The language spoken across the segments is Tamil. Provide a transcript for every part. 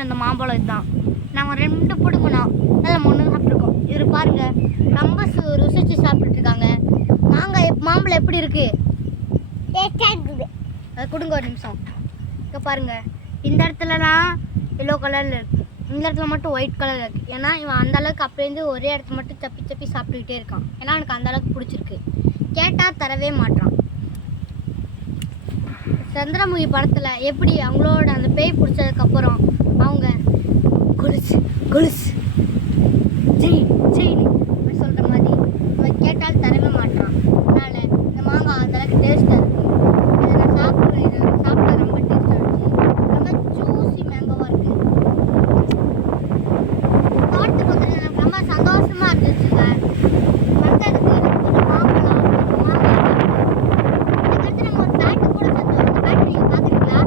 வாங்கிட்டு வந்த மாம்பழம் இதுதான். நாங்கள் 2 பிடுங்கணும், அதில் 3 சாப்பிட்ருக்கோம். இவர் பாருங்க ரொம்ப ருசிச்சு சாப்பிட்டுருக்காங்க. மாம்பழம் எப்படி இருக்கு? அது கொடுங்க ஒரு நிமிஷம். இங்கே பாருங்க, இந்த இடத்துலலாம் எல்லோ கலரில் இருக்குது, இந்த இடத்துல மட்டும் ஒயிட் கலரில் இருக்குது. ஏன்னா இவன் அந்தளவுக்கு அப்படியே ஒரே இடத்துல மட்டும் தப்பி தப்பி சாப்பிட்டுக்கிட்டே இருக்கான். ஏன்னா எனக்கு அந்தளவுக்கு பிடிச்சிருக்கு. கேட்டால் தரவே மாட்டான். சந்திரமுகி படத்தில் எப்படி அவங்களோட அந்த பேய் பிடிச்சதுக்கப்புறம் அவங்க கொலுசு கொலுசு ஜெயின் ஜெயின் அப்படி சொல்கிற மாதிரி அவன் கேட்டால் தரவே மாட்டான். அதனால் இந்த மாங்காய் அந்தளவுக்கு டேஸ்ட்டாக இருக்குது. இதை நான் சாப்பிட ரொம்ப டேஸ்ட்டாக இருந்துச்சு. ரொம்ப ஜூஸி மேங்கோவாக இருக்குது. தோட்டத்துக்கு வந்து எனக்கு ரொம்ப சந்தோஷமாக இருந்துச்சுங்க. வந்ததுக்கு கொஞ்சம் மாம்பழம் அதுக்கடுத்து நம்ம ஒரு பேட்டு கூட செஞ்சோம். அந்த பேட்டு நீங்கள் பார்க்குறீங்களா?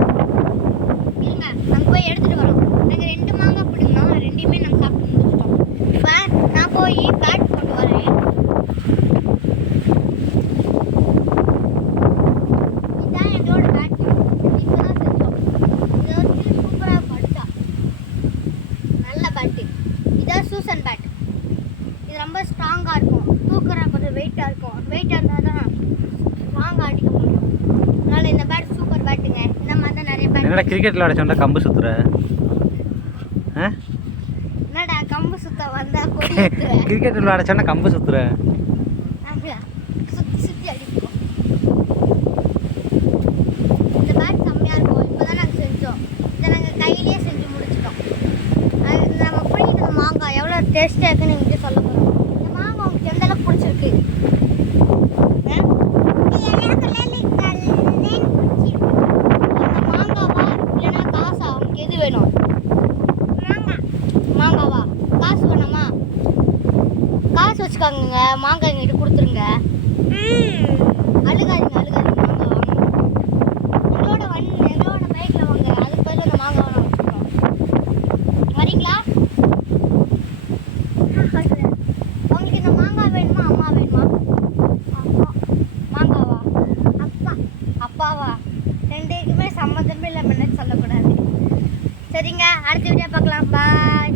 இல்லைங்க, நாங்கள் போய் எடுத்துகிட்டு வரோம். நாங்கள் 2 மாங்காய் பிடிக்கணும், 2யுமே நாங்கள் சாப்பிட்டு முடிச்சிட்டோம். இப்போ நான் போய் பேட் கொண்டு வரேன். இதுதான் எங்களோட பேட். இப்போ தான் செஞ்சோம். இதை வச்சு சூப்பராக படித்தா நல்ல பேட்டு. இதான் சூசன் பேட். இது ரொம்ப ஸ்ட்ராங்காக இருக்கும். தூக்குறா கொஞ்சம் வெயிட்டாக இருக்கும். வெயிட்டாக இருந்தால் தான் ஸ்ட்ராங்காக அடிக்க முடியும். அதனால் இந்த பேட் சூப்பர் பேட்டுங்க. இந்த மாதிரி தான் நிறைய பேட். என்னடா கிரிக்கெட் விளையாட சொன்னா கம்பு சுத்துற? என்னடா கம்பு சுத்த வந்தா கொடி சுத்துற? கிரிக்கெட் விளையாட சொன்னா கம்பு சுத்துற? சுத்தி சுத்தி அடிப்போம். இந்த பேட் செம்மையாக இருக்கும். இப்போ தான் நாங்கள் செஞ்சோம். இதை நாங்கள் கையிலேயே செஞ்சு முடிச்சிட்டோம். அது நம்ம பிடிக்கிற மாங்காய் எவ்வளோ டேஸ்ட்டாக இருக்குன்னு எங்கிட்ட சொல்ல போகிறோம். இந்த மாங்காய் உங்களுக்கு எந்த அளவுக்கு பிடிச்சிருக்கு? மாங்காவா இல்லைன்னா காசா? உங்களுக்கு எது வேணும்? மாங்காவா? காசு வேணாமா? காசு வச்சுக்காங்க, மாங்காய் எங்கிட்ட கொடுத்துருங்க. அழுகாதீங்க அழுகாதீங்க, மாங்காய் வாங்க. எங்களோட பைக்கில் வாங்க. அதுக்கு பதில் அந்த மாங்காய் நான் வச்சுக்கிறோம். வரீங்களா? உங்களுக்கு இந்த மாங்காய் வேணுமா அம்மா வேணுமா? மாங்காவா? அப்பாவா? 2க்குமே சம்மந்தமே இல்லாமல் சொல்லக்கூடாது. சரிங்க, அடுத்த வீடியோ பார்க்கலாம். பாய்.